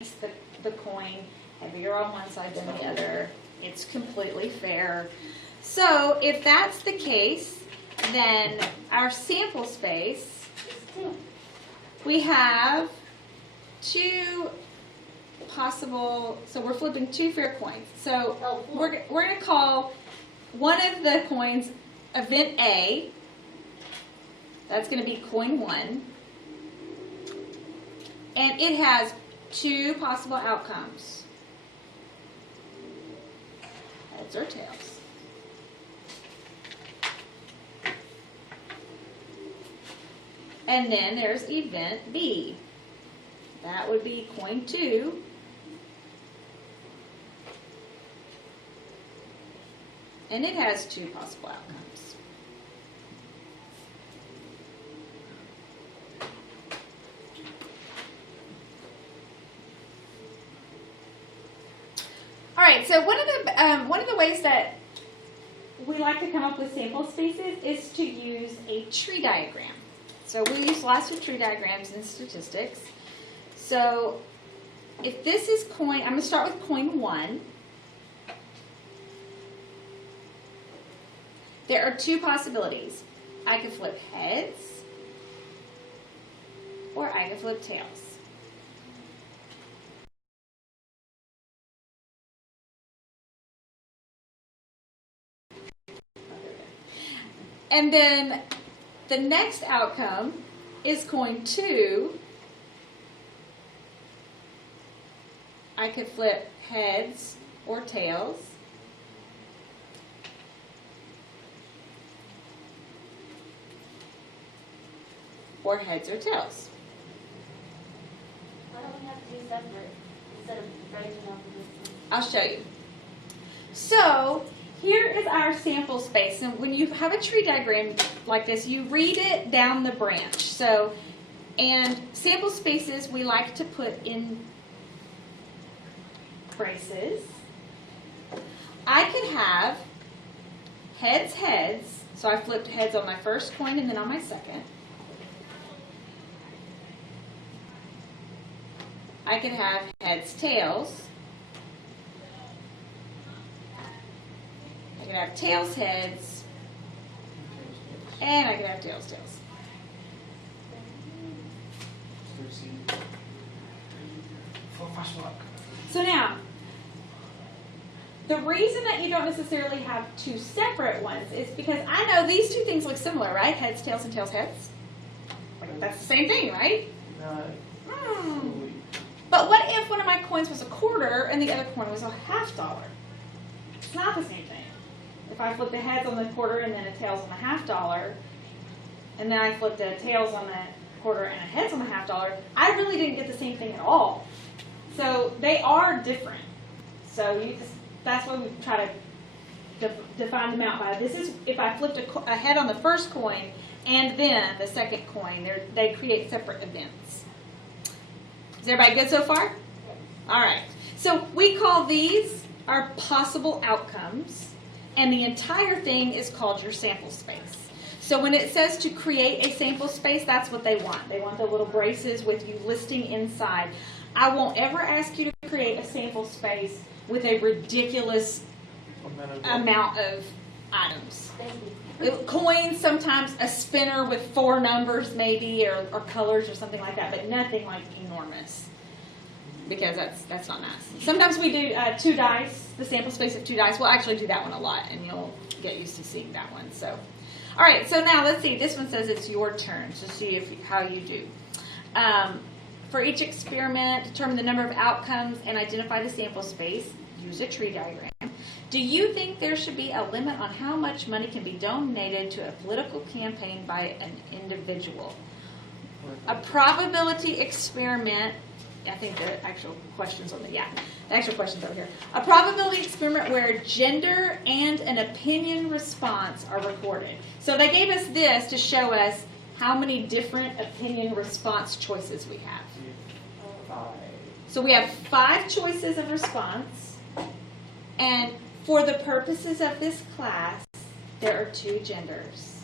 the coin, heavier on one side than the other. It's completely fair. So if that's the case, then our sample space, we have two possible, so we're flipping two fair coins. So we're going to call one of the coins event A. That's going to be coin 1. And it has two possible outcomes. Heads or tails. And then there's event B. That would be coin 2. And it has two possible outcomes. All right, so one of the ways that we like to come up with sample spaces is to use a tree diagram. So we use lots of tree diagrams in statistics. So if this is coin, I'm going to start with coin 1. There are two possibilities. I could flip heads, or I could flip tails. And then the next outcome is coin 2. I could flip heads or tails. Or heads or tails. Why don't we have to do separate instead of breaking up this one? I'll show you. So here is our sample space. And when you have a tree diagram like this, you read it down the branch. So, and sample spaces we like to put in braces. I could have heads, heads. So I flipped heads on my first coin and then on my second. I could have heads, tails. I could have tails, heads. And I could have tails, tails. So now, the reason that you don't necessarily have two separate ones is because I know these two things look similar, right? Heads, tails, and tails, heads. That's the same thing, right? But what if one of my coins was a quarter and the other coin was a $50? It's not the same thing. If I flipped the heads on the quarter and then a tails on the $50, and then I flipped a tails on the quarter and a heads on the $50, I really didn't get the same thing at all. So they are different. So that's why we try to define them out by this. Is if I flipped a head on the first coin and then the second coin, they create separate events. Is everybody good so far? All right. So we call these our possible outcomes, and the entire thing is called your sample space. So when it says to create a sample space, that's what they want. They want the little braces with you listing inside. I won't ever ask you to create a sample space with a ridiculous amount of items. Coins, sometimes a spinner with 4 numbers maybe, or colors or something like that, but nothing like enormous, because that's not nice. Sometimes we do 2 dice, the sample space of 2 dice. We'll actually do that one a lot, and you'll get used to seeing that one. So, all right, so now let's see. This one says it's your turn to see how you do. For each experiment, determine the number of outcomes and identify the sample space. Use a tree diagram. Do you think there should be a limit on how much money can be donated to a political campaign by an individual? A probability experiment, I think the actual question's on the actual question's over here. A probability experiment where gender and an opinion response are recorded. So they gave us this to show us how many different opinion response choices we have. So we have 5 choices of response, and for the purposes of this class, there are 2 genders.